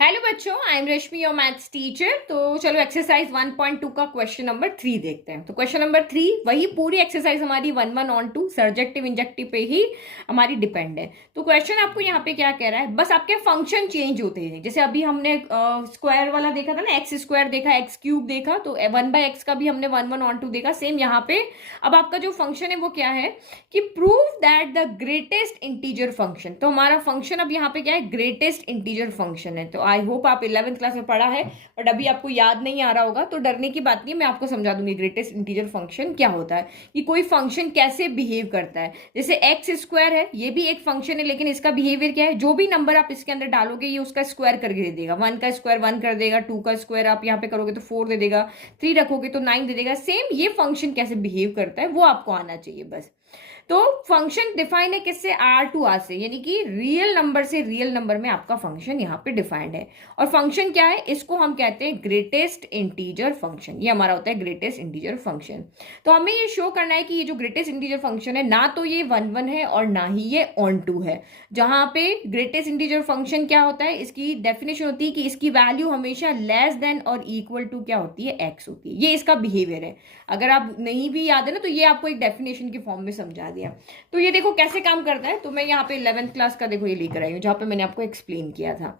Hello बच्चों, I am Rashmi your maths teacher. तो चलो एक्सरसाइज 1.2 का क्वेश्चन नंबर 3 देखते हैं। तो क्वेश्चन नंबर 3 वही पूरी एक्सरसाइज हमारी 1 ऑन 2 सर्जेक्टिव इंजेक्टिव पे ही हमारी डिपेंड है। तो क्वेश्चन आपको यहाँ पे क्या कह रहा है, बस आपके फंक्शन चेंज होते हैं। जैसे अभी हमने स्क्वायर वाला देखा था ना, एक्स स्क्वायर देखा, एक्स क्यूब देखा, तो 1/x का भी हमने 1 1 ऑन 2 देखा। सेम यहाँ पे अब आपका जो फंक्शन है वो क्या है कि prove that the greatest integer function. तो हमारा फंक्शन अब यहाँ पे क्या है, ग्रेटेस्ट इंटीजर फंक्शन है। तो आई होप आप 11th क्लास में पढ़ा है, बट अभी आपको याद नहीं आ रहा होगा तो डरने की बात नहीं है, मैं आपको समझा दूंगी ग्रेटेस्ट इंटीजर फंक्शन क्या होता है, कि कोई फंक्शन कैसे बिहेव करता है। जैसे एक्स स्क्वायर है, ये भी एक फंक्शन है, लेकिन इसका बिहेवियर क्या है, जो भी नंबर आप इसके अंदर डालोगे ये उसका स्क्वायर करके दे देगा। 1 का स्क्वायर 1 कर देगा, 2 का स्क्वायर आप यहाँ पे करोगे तो 4 दे देगा, 3 रखोगे तो 9 दे देगा। सेम ये फंक्शन कैसे बिहेव करता है वो आपको आना चाहिए बस। तो फंक्शन डिफाइन है किससे, आर टू आर से, यानी कि रियल नंबर से रियल नंबर में आपका फंक्शन यहाँ पे डिफाइंड है। और फंक्शन क्या है, इसको हम कहते हैं ग्रेटेस्ट इंटीजर फंक्शन। ये हमारा होता है ग्रेटेस्ट इंटीजर फंक्शन। तो हमें ये शो करना है कि ये जो ग्रेटेस्ट इंटीजर फंक्शन है, ना तो ये 1 1 है और ना ही ये ऑन 2 है। जहां पे ग्रेटेस्ट इंटीजर फंक्शन क्या होता है, इसकी डेफिनेशन होती है कि इसकी वैल्यू हमेशा लेस देन और इक्वल टू क्या होती है, एक्स होती है। ये इसका बिहेवियर है। अगर आप नहीं भी याद है ना, तो ये आपको एक डेफिनेशन की फॉर्म में समझा दिया। तो ये देखो कैसे काम करता है। तो मैं यहाँ पे 11th क्लास का देखो ये लेकर आई हूँ, जहां पे मैंने आपको एक्सप्लेन किया था।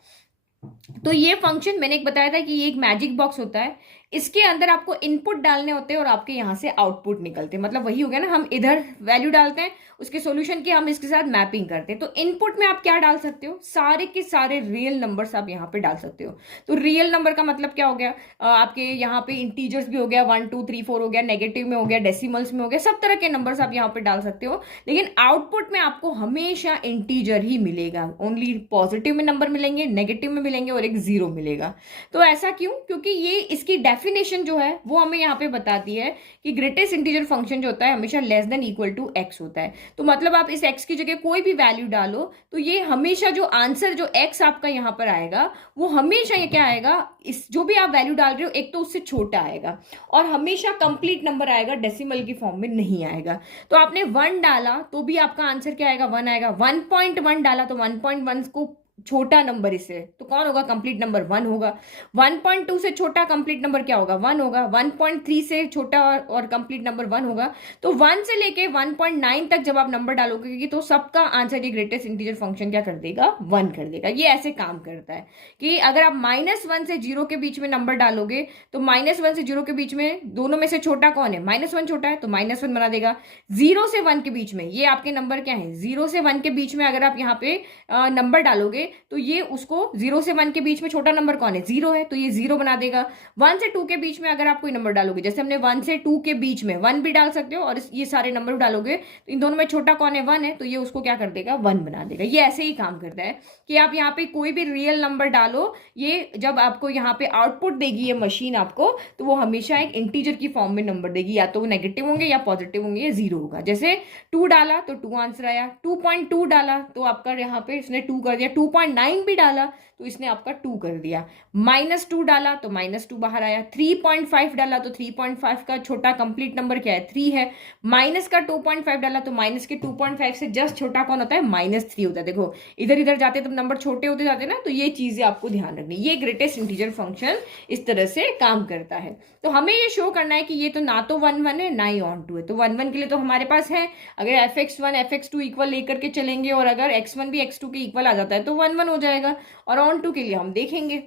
तो ये फंक्शन मैंने एक बताया था कि ये एक मैजिक बॉक्स होता है। इसके अंदर आपको इनपुट डालने होते हैं और आपके यहां से आउटपुट निकलते हैं। मतलब वही हो गया ना, हम इधर वैल्यू डालते हैं, उसके सॉल्यूशन की हम इसके साथ मैपिंग करते हैं। तो इनपुट में आप क्या डाल सकते हो, सारे के सारे रियल नंबर्स आप यहाँ पे डाल सकते हो। तो रियल नंबर का मतलब क्या हो गया, आपके यहाँ पे इंटीजर्स भी हो गया, 1 2 3 4 हो गया, नेगेटिव में हो गया, डेसिमल्स में हो गया, सब तरह के नंबर्स आप यहाँ पे डाल सकते हो। लेकिन आउटपुट में आपको हमेशा इंटीजर ही मिलेगा। ओनली पॉजिटिव में नंबर मिलेंगे, नेगेटिव में मिलेंगे और एक जीरो मिलेगा। तो ऐसा क्यों, क्योंकि ये इसकी डेफिनेशन जो है वो हमें यहाँ पे बताती है कि ग्रेटेस्ट इंटीजर फंक्शन जो होता है हमेशा less than equal to x होता है। तो मतलब आप इस एक्स की जगह कोई भी वैल्यू डालो तो ये हमेशा जो आंसर जो एक्स आपका यहाँ पर आएगा वो हमेशा ये क्या आएगा, इस जो भी आप वैल्यू डाल रहे हो एक तो उससे छोटा आएगा और हमेशा कंप्लीट नंबर आएगा, डेसिमल की फॉर्म में नहीं आएगा। तो आपने 1 डाला तो भी आपका आंसर क्या आएगा, 1 आएगा। 1.1 डाला तो 1.1 को छोटा नंबर इससे तो कौन होगा, कंप्लीट नंबर 1 होगा। 1.2 से छोटा कंप्लीट नंबर क्या होगा, 1 होगा। 1.3 से छोटा और कंप्लीट नंबर 1 होगा। तो 1 से लेके 1.9 तक जब आप नंबर डालोगे तो सबका आंसर ये ग्रेटेस्ट इंटीजर फंक्शन क्या कर देगा, 1 कर देगा। ये ऐसे काम करता है कि अगर आप -1 से 0 के बीच में नंबर डालोगे तो -1 से 0 के बीच में दोनों में से छोटा कौन है, -1 छोटा है तो -1 बना देगा। 0 से 1 के बीच में ये आपके नंबर क्या है, 0 से 1 के बीच में अगर आप यहाँ पे नंबर डालोगे तो ये उसको 0 से 1 के बीच में छोटा नंबर कौन है, 0 है, तो ये 0 बना देगा। 1 से 2 के बीच में अगर आप कोई नंबर डालोगे, जैसे हमने 1 से 2 के बीच में 1 भी डाल सकते हो और ये सारे नंबर डालोगे तो इन दोनों में छोटा कौन है, 1 है, तो ये उसको क्या कर देगा, 1 बना देगा। ये ऐसे ही काम करता है कि आप यहाँ पे कोई भी रियल नंबर डालो, ये जब आपको यहाँ पे आउटपुट देगी ये मशीन आपको, तो वो हमेशा एक इंटीजर की फॉर्म में नंबर देगी, या तो वो नेगेटिव होंगे या पॉजिटिव होंगे, या 0 होगा। जैसे 2 डाला तो 2 आंसर आया, 2.2 डाला तो आपका यहाँ पे इसने 2 कर दिया, 2.9 भी डाला तो इसने आपका 2 कर दिया, -2 डाला तो -2 बाहर आया, 3.5 डाला तो 3.5 का छोटा कंप्लीट नंबर क्या है, 3 है, माइनस का 2.5 डाला तो माइनस के 2.5 से जस्ट छोटा कौन होता है, -3 होता है। देखो इधर इधर जाते तो नंबर छोटे होते जाते ना, तो ये चीजें आपको ध्यान रखनी। ये ग्रेटेस्ट इंटीजर फंक्शन इस तरह से काम करता है। तो हमें ये शो करना है कि ये तो ना तो 1 1 है ना ही ऑन 2 है। तो 1 1 के लिए तो हमारे पास है, अगर fx1 fx2 इक्वल लेकर के चलेंगे और अगर x1 भी x2 के इक्वल आ जाता है तो 1 1 हो जाएगा। और ऑन 2 के लिए हम देखेंगे।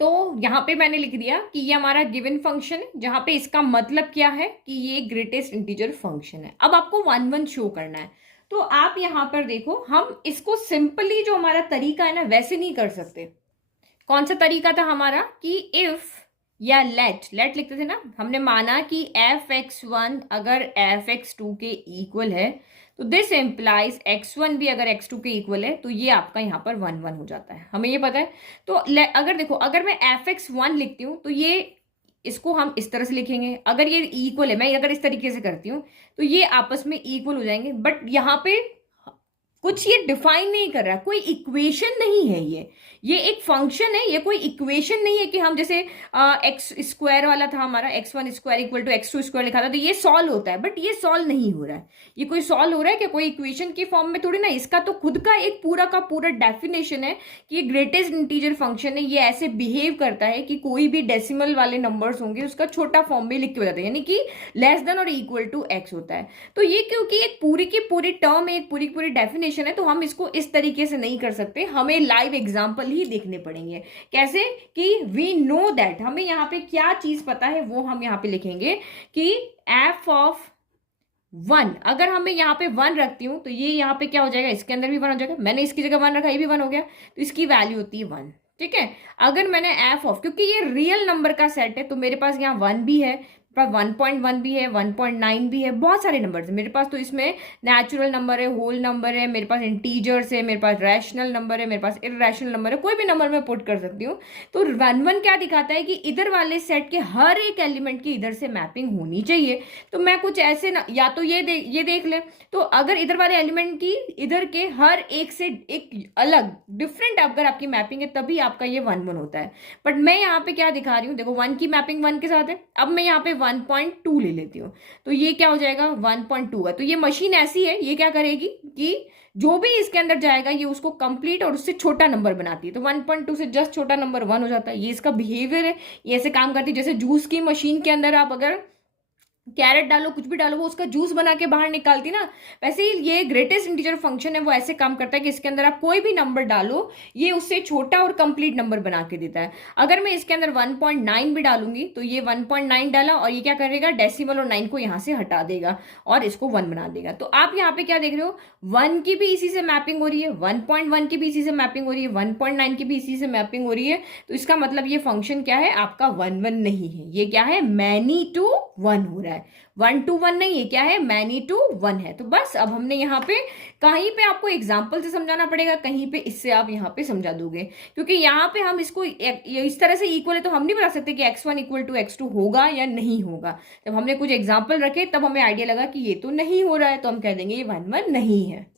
तो यहां पे मैंने लिख दिया कि ये हमारा गिवन फंक्शन है, जहां पे इसका मतलब क्या है कि ये ग्रेटेस्ट इंटीजर फंक्शन है। अब आपको 1 1 शो करना है। तो आप यहां पर देखो, हम इसको सिंपली जो हमारा तरीका है ना वैसे नहीं कर सकते। कौन सा तरीका था हमारा कि इफ या लेट लिखते थे ना, हमने माना कि fx1 अगर fx2 के इक्वल है तो दिस एम्प्लाइज x1 भी अगर x2 के इक्वल है तो ये आपका यहाँ पर 1 1 हो जाता है, हमें ये पता है। तो अगर देखो, अगर मैं fx1 लिखती हूँ तो ये इसको हम इस तरह से लिखेंगे। अगर ये इक्वल है, मैं अगर इस तरीके से करती हूँ तो ये आपस में इक्वल हो जाएंगे। बट यहाँ पे कुछ ये डिफाइन नहीं कर रहा, कोई इक्वेशन नहीं है ये एक फंक्शन है, ये कोई इक्वेशन नहीं है कि हम जैसे एक्स स्क्वायर वाला था हमारा, x1 square equal to x2 square लिखा था तो ये सॉल्व होता है, बट ये सॉल्व नहीं हो रहा है। ये कोई सॉल्व हो रहा है कि कोई इक्वेशन की फॉर्म में थोड़ी ना, इसका तो खुद का एक पूरा का पूरा डेफिनेशन है कि ये ग्रेटेस्ट इंटीजर फंक्शन है, ये ऐसे बिहेव करता है कि कोई भी डेसिमल वाले नंबर्स होंगे उसका छोटा फॉर्म में लिख के बताता है, यानी कि लेस देन और इक्वल टू x होता है। तो ये क्योंकि एक पूरी की पूरी टर्म, एक पूरी की पूरी डेफिनेशन है, तो हम इसको इस तरीके से नहीं कर सकते, हमें लाइव एग्जांपल ही देखने पड़ेंगे। कैसे कि वी नो दैट, हमें यहाँ पे क्या चीज पता है वो हम यहाँ पे लिखेंगे कि एफ ऑफ 1, अगर हमें यहाँ पे 1 रखती हूँ तो ये यहाँ पे क्या हो जाएगा, इसके अंदर भी 1 हो जाएगा, मैंने इसकी जगह 1 रखा, ये भी 1 हो गया, तो इसकी वैल्यू होती है 1। ठीक है, अगर मैंने एफ ऑफ, क्योंकि ये रियल नंबर का सेट है तो मेरे पास यहाँ 1 भी है, मेरे पास 1.1 भी है, 1.9 भी है, बहुत सारे नंबर है मेरे पास। तो इसमें नेचुरल नंबर है, होल नंबर है, मेरे पास इंटीजर्स है, मेरे पास रैशनल नंबर है, मेरे पास इररेशनल नंबर है, कोई भी नंबर मैं पुट कर सकती हूँ। तो 1 क्या दिखाता है कि इधर वाले सेट के हर एक एलिमेंट की इधर से मैपिंग होनी चाहिए। तो मैं कुछ ऐसे ना, या तो ये देख ले, तो अगर इधर वाले एलिमेंट की इधर के हर एक से एक अलग डिफरेंट अगर आपकी मैपिंग है तभी आपका ये 1 होता है। बट मैं यहाँ पे क्या दिखा रही हूँ, देखो 1 की मैपिंग 1 के साथ है, अब मैं यहाँ पे 1.2 ले लेती हूँ तो ये क्या हो जाएगा 1.2 है। तो ये मशीन ऐसी है, ये क्या करेगी कि जो भी इसके अंदर जाएगा ये उसको कंप्लीट और उससे छोटा नंबर बनाती है। तो 1.2 से जस्ट छोटा नंबर 1 हो जाता है। ये इसका बिहेवियर है, ये ऐसे काम करती है जैसे जूस की मशीन के अंदर आप अगर कैरेट डालो, कुछ भी डालो, वो उसका जूस बना के बाहर निकालती ना, वैसे ही ये ग्रेटेस्ट इंटीजर फंक्शन है, वो ऐसे काम करता है कि इसके अंदर आप कोई भी नंबर डालो ये उससे छोटा और कंप्लीट नंबर बना के देता है। अगर मैं इसके अंदर 1.9 भी डालूंगी तो ये 1.9 डाला और ये क्या करेगा, डेसिमल और 9 को यहां से हटा देगा और इसको 1 बना देगा। तो आप यहाँ पे क्या देख रहे हो, 1 की भी इसी से मैपिंग हो रही है, 1.1 की भी इसी से मैपिंग हो रही है, 1.9 की भी इसी से मैपिंग हो रही है। तो इसका मतलब ये फंक्शन क्या है, आपका 1 नहीं है, ये क्या है, मैनी टू 1 हो रहा है। 1 to 1 नहीं, ये क्या है, मैनी टू 1 है। तो बस अब हमने यहाँ पे कहीं पे आपको एग्जाम्पल से समझाना पड़ेगा, कहीं पे इससे आप यहाँ पे समझा दोगे, क्योंकि यहाँ पे हम इसको इस तरह से इक्वल है तो हम नहीं बता सकते कि x1 इक्वल टू x2 होगा या नहीं होगा। जब हमने कुछ एग्जाम्पल रखे तब हमें आइडिया लगा कि ये तो नहीं हो रहा है, तो हम कह देंगे ये 1 नहीं है।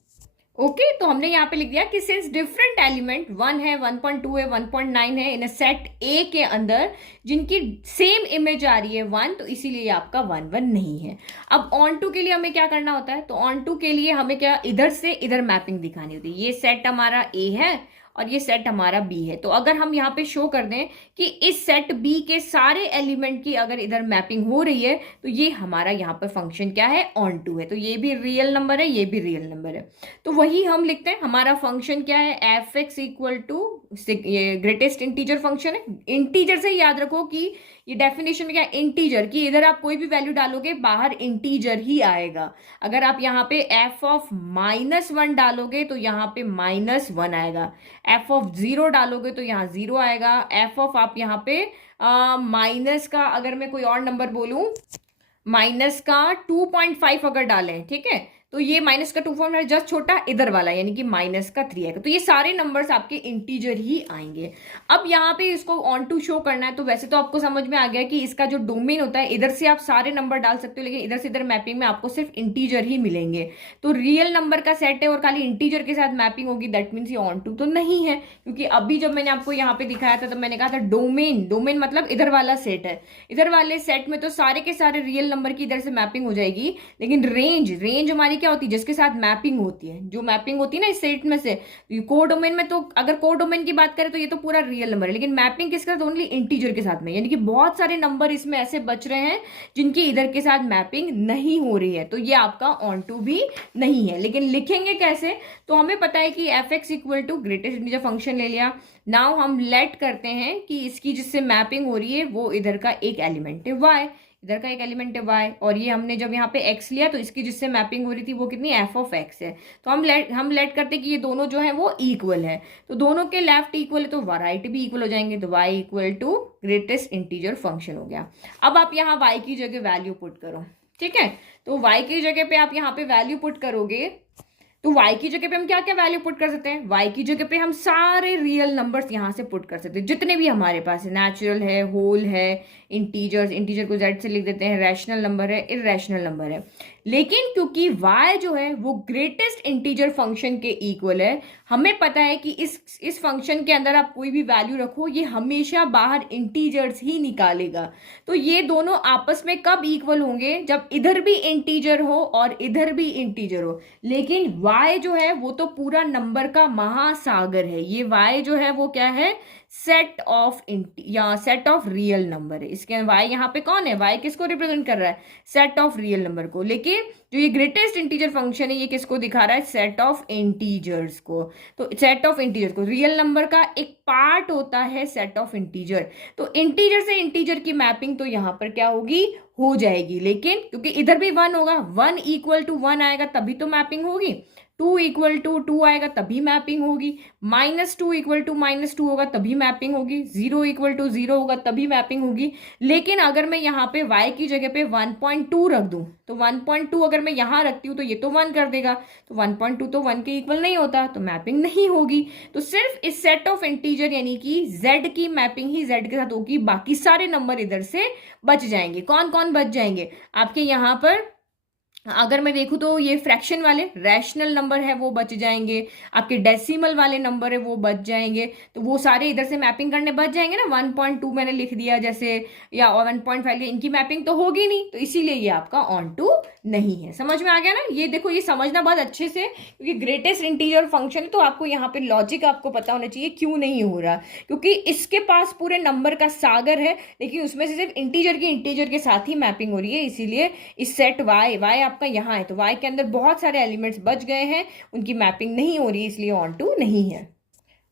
ओके तो हमने यहाँ पे लिख दिया कि सिंस डिफरेंट एलिमेंट 1 है, 1.2 है, 1.9 है इन अ सेट ए के अंदर जिनकी सेम इमेज आ रही है 1, तो इसीलिए आपका 1 नहीं है। अब ऑन टू के लिए हमें क्या करना होता है, तो ऑन टू के लिए हमें क्या, इधर से इधर मैपिंग दिखानी होती है। ये सेट हमारा ए है और ये सेट हमारा बी है, तो अगर हम यहाँ पे शो कर दें कि इस सेट बी के सारे एलिमेंट की अगर इधर मैपिंग हो रही है तो ये हमारा यहाँ पर फंक्शन क्या है, ऑन टू है। तो ये भी रियल नंबर है, ये भी रियल नंबर है, तो वही हम लिखते हैं। हमारा फंक्शन क्या है, एफ एक्स इक्वल टू, ये ग्रेटेस्ट इंटीजर फंक्शन है। इंटीजर से याद रखो कि ये डेफिनेशन में क्या, इंटीजर की इधर आप कोई भी वैल्यू डालोगे बाहर इंटीजर ही आएगा। अगर आप यहाँ पे एफ ऑफ -1 डालोगे तो यहाँ पे -1 आएगा, एफ ऑफ 0 डालोगे तो यहाँ 0 आएगा, एफ ऑफ आप यहाँ पे माइनस का, अगर मैं कोई और नंबर बोलूं, माइनस का 2.5 अगर डालें, ठीक है, तो ये माइनस का 2.5 जस्ट छोटा इधर वाला यानी कि माइनस का 3 आएगा। तो ये सारे नंबर्स आपके इंटीजर ही आएंगे। अब यहाँ पे इसको ऑन टू शो करना है, तो वैसे तो आपको समझ में आ गया कि इसका जो डोमेन होता है, इधर से आप सारे नंबर डाल सकते हो, लेकिन इधर से इधर मैपिंग में आपको सिर्फ इंटीजर ही मिलेंगे। तो रियल नंबर का सेट है और खाली इंटीजर के साथ मैपिंग होगी, दैट मीन्स ये ऑन टू तो नहीं है। क्योंकि अभी जब मैंने आपको यहाँ पे दिखाया था तब मैंने कहा था डोमेन, डोमेन मतलब इधर वाला सेट है, इधर वाले सेट में तो सारे के सारे रियल नंबर की इधर से मैपिंग हो जाएगी, लेकिन रेंज, रेंज हमारी क्या होती है, जिसके साथ मैपिंग होती है, जो मैपिंग होती है ना इस सेट में से, को डोमेन में, तो अगर को डोमेन की बात करें तो ये तो पूरा रियल नंबर है, लेकिन मैपिंग किसके साथ, ओनली इंटीजर के साथ में, यानी कि बहुत सारे नंबर इसमें ऐसे बच रहे हैं जिनकी इधर के साथ मैपिंग नहीं हो रही है, तो ये आपका ऑन टू भी नहीं है। लेकिन लिखेंगे कैसे, तो हमें पता है कि f x equal to greatest integer function ले लिया, नाउ हम लेट करते हैं कि इसकी जिससे मैपिंग हो रही है वो इधर का एक एलिमेंट है वाई, इधर का एक एलिमेंट है y, और ये हमने जब यहाँ पे x लिया तो इसकी जिससे मैपिंग हो रही थी वो कितनी, f ऑफ x है। तो हम लेट करते कि ये दोनों जो है वो इक्वल है, तो दोनों के लेफ्ट इक्वल है तो राइट भी इक्वल हो जाएंगे, तो y equal to greatest integer function हो गया। अब आप यहाँ y की जगह वैल्यू पुट करो, ठीक है, तो y की जगह पे आप यहाँ पे वैल्यू पुट करोगे, तो y की जगह पे हम क्या क्या वैल्यू पुट कर सकते हैं, y की जगह पे हम सारे रियल नंबर्स यहां से पुट कर सकते हैं जितने भी हमारे पास है, नेचुरल है, होल है, इंटीजर्स, इंटीजर को z से लिख देते हैं, रैशनल नंबर है, इररेशनल नंबर है। लेकिन क्योंकि y जो है वो ग्रेटेस्ट इंटीजर फंक्शन के इक्वल है, हमें पता है कि इस फंक्शन के अंदर आप कोई भी वैल्यू रखो ये हमेशा बाहर इंटीजर्स ही निकालेगा। तो ये दोनों आपस में कब इक्वल होंगे, जब इधर भी इंटीजर हो और इधर भी इंटीजर हो। लेकिन y जो है वो तो पूरा नंबर का महासागर है, ये y जो है वो क्या है, सेट ऑफ या सेट ऑफ रियल नंबर है। इसके y यहाँ पे कौन है, y किसको रिप्रेजेंट कर रहा है, सेट ऑफ रियल नंबर को। लेकिन जो ये ग्रेटेस्ट इंटीजर फंक्शन है ये किसको दिखा रहा है, सेट ऑफ इंटीजर्स को। तो सेट ऑफ इंटीजर को, रियल नंबर का एक पार्ट होता है सेट ऑफ इंटीजर। तो इंटीजर से इंटीजर की मैपिंग तो यहाँ पर क्या होगी, हो जाएगी। लेकिन क्योंकि इधर भी 1 होगा, 1 इक्वल टू 1 आएगा तभी तो मैपिंग होगी, 2 इक्वल टू 2 आएगा तभी मैपिंग होगी, -2 इक्वल टू -2 होगा तभी मैपिंग होगी, 0 इक्वल टू 0 होगा तभी मैपिंग होगी। लेकिन अगर मैं यहाँ पे y की जगह पे 1.2 रख दूं, तो 1.2 अगर मैं यहाँ रखती हूँ तो ये तो 1 कर देगा, तो 1.2 तो 1 के इक्वल नहीं होता, तो मैपिंग नहीं होगी। तो सिर्फ इस सेट ऑफ इंटीजर यानी कि z की मैपिंग ही z के साथ होगी, बाकी सारे नंबर इधर से बच जाएंगे। कौन कौन बच जाएंगे आपके यहाँ पर, अगर मैं देखूं तो ये फ्रैक्शन वाले रैशनल नंबर है वो बच जाएंगे, आपके डेसिमल वाले नंबर है वो बच जाएंगे। तो वो सारे इधर से मैपिंग करने बच जाएंगे ना, 1.2 मैंने लिख दिया जैसे, या 1.5, इनकी मैपिंग तो होगी नहीं, तो इसीलिए ये आपका ऑन टू नहीं है। समझ में आ गया ना, ये देखो ये समझना बहुत अच्छे से, क्योंकि ग्रेटेस्ट इंटीजर फंक्शन है तो आपको यहाँ पे लॉजिक आपको पता होना चाहिए क्यों नहीं हो रहा, क्योंकि इसके पास पूरे नंबर का सागर है लेकिन उसमें से सिर्फ इंटीजर के साथ ही मैपिंग हो रही है। इसीलिए इस सेट y आपका यहाँ है, तो y के अंदर बहुत सारे एलिमेंट्स बच गए हैं, उनकी मैपिंग नहीं हो रही, इसलिए ऑन टू नहीं है।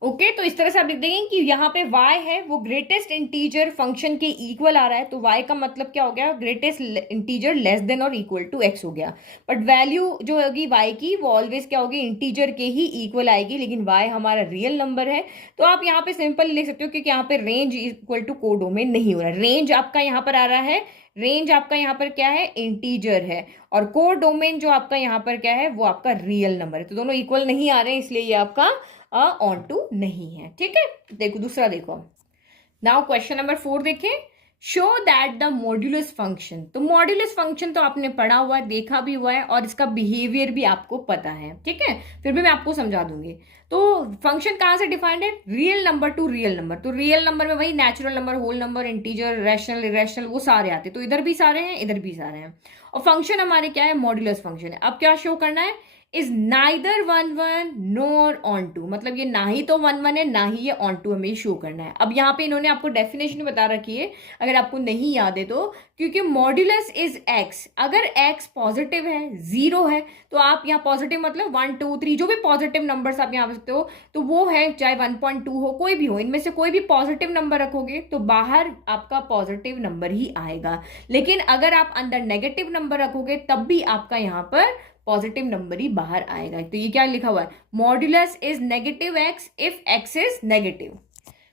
ओके तो इस तरह से आप लिख देंगे कि यहाँ पे y है वो ग्रेटेस्ट इंटीजर फंक्शन के इक्वल आ रहा है, तो y का मतलब क्या हो गया, ग्रेटेस्ट इंटीजर लेस देन और इक्वल टू x हो गया। बट वैल्यू जो होगी y की वो ऑलवेज क्या होगी, इंटीजर के ही इक्वल आएगी, लेकिन y हमारा रियल नंबर है। तो आप यहाँ पे सिंपल लिख सकते हो क्योंकि यहाँ पे रेंज इक्वल टू कोडोमेन नहीं हो रहा है, रेंज आपका यहाँ पर आ रहा है, रेंज आपका यहाँ पर क्या है, इंटीजर है, और कोड डोमेन जो आपका यहाँ पर क्या है वो आपका रियल नंबर है। तो दोनों इक्वल नहीं आ रहे हैं, इसलिए ये आपका ऑन टू नहीं है। ठीक है, देखो दूसरा देखो, नाउ क्वेश्चन नंबर 4 देखें, show that the modulus function. तो मॉड्यूलस फंक्शन तो आपने पढ़ा हुआ है, देखा भी हुआ है, और इसका बिहेवियर भी आपको पता है। ठीक है, फिर भी मैं आपको समझा दूंगी। तो फंक्शन कहाँ से डिफाइंड है, real number to real number. तो रियल नंबर में वही natural number, whole number, integer, rational, irrational, वो सारे आते हैं। तो इधर भी सारे हैं, इधर भी सारे हैं, और फंक्शन हमारे क्या है, मॉड्यूलस फंक्शन है। अब क्या शो करना है, is neither 1 1 nor onto, मतलब ये ना ही तो 1 1 है ना ही ये ऑन टू, हमें शो करना है। अब यहाँ पे इन्होंने आपको डेफिनेशन बता रखी है, अगर आपको नहीं याद है तो, क्योंकि मॉड्यूलस इज x, अगर x पॉजिटिव है, 0 है, तो आप यहाँ पॉजिटिव मतलब 1 2 3 जो भी पॉजिटिव नंबर्स आप यहाँ सकते हो, तो वो है, चाहे 1.2 हो, कोई भी हो, इनमें से कोई भी पॉजिटिव नंबर रखोगे तो बाहर आपका पॉजिटिव नंबर ही आएगा। लेकिन अगर आप अंदर नेगेटिव नंबर रखोगे तब भी आपका यहाँ पर पॉजिटिव नंबर ही बाहर आएगा। तो ये क्या लिखा हुआ है, modulus is negative x if x is negative.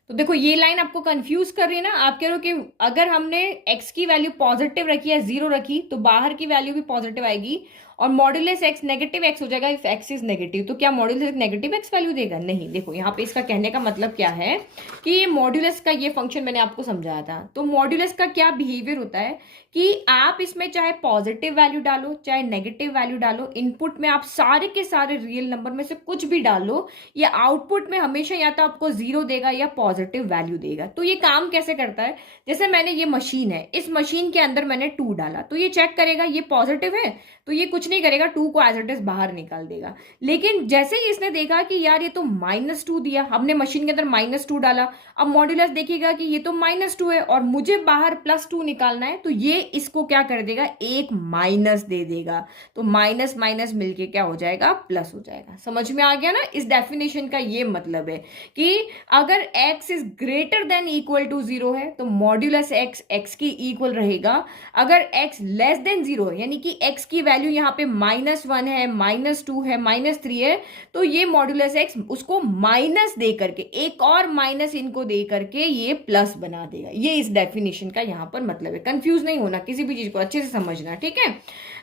तो देखो ये लाइन आपको कंफ्यूज कर रही है ना, आप कह रहे हो कि अगर हमने x की वैल्यू पॉजिटिव रखी है, 0 रखी, तो बाहर की वैल्यू भी पॉजिटिव आएगी, और मॉड्यूलस x नेगेटिव x हो जाएगा इफ x इज नेगेटिव। तो क्या मॉड्यूलस नेगेटिव x वैल्यू देगा, नहीं। देखो यहाँ पे इसका कहने का मतलब क्या है कि ये मॉड्यूलस का ये फंक्शन मैंने आपको समझाया था। तो मॉड्यूलस का क्या बिहेवियर होता है कि आप इसमें चाहे पॉजिटिव वैल्यू डालो चाहे नेगेटिव वैल्यू डालो, इनपुट में आप सारे के सारे रियल नंबर में से कुछ भी डालो, ये आउटपुट में हमेशा या तो आपको 0 देगा या पॉजिटिव वैल्यू देगा। तो ये काम कैसे करता है, जैसे मैंने ये मशीन है, इस मशीन के अंदर मैंने 2 डाला, तो ये चेक करेगा ये पॉजिटिव है, तो ये कुछ नहीं करेगा, 2 को एज इट इज बाहर निकाल देगा। लेकिन जैसे ही इसने देखा कि यार ये तो -2 दिया, हमने मशीन के अंदर -2 डाला, अब मॉड्यूलस देखेगा कि ये तो -2 है और मुझे बाहर +2 निकालना है, तो ये इसको क्या कर देगा, एक माइनस दे देगा। तो माइनस माइनस मिलके क्या हो जाएगा, प्लस हो जाएगा। समझ में आ गया ना, इस डेफिनेशन का ये मतलब है कि अगर x is greater than equal to 0 है तो मॉड्यूलस x x की इक्वल रहेगा। अगर x लेस देन 0 है, यानी कि x की वैल्यू यहाँ पे -1 है, -2 है, -3 है, तो ये मॉड्यूलस x उसको माइनस दे करके, एक और माइनस इनको दे करके ये प्लस बना देगा। ये इस डेफिनेशन का यहाँ पर मतलब है। कंफ्यूज नहीं होना, किसी भी चीज को अच्छे से समझना, ठीक है।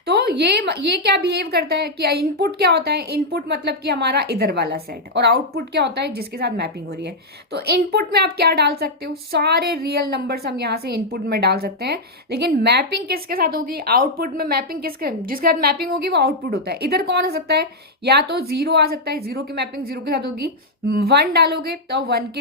तो ये क्या बिहेव करता है कि इनपुट क्या होता है, इनपुट मतलब कि हमारा इधर वाला सेट, और आउटपुट क्या होता है जिसके साथ मैपिंग हो रही है। तो इनपुट में आप क्या डाल सकते हो, सारे रियल नंबर्स हम यहाँ से इनपुट में डाल सकते हैं, लेकिन मैपिंग किसके साथ होगी, आउटपुट में मैपिंग किसके, जिसके साथ मैपिंग होगी वो आउटपुट होता है। इधर कौन आ सकता है, या तो जीरो आ सकता है, जीरो की मैपिंग जीरो के साथ होगी, वन डालोगे तो वन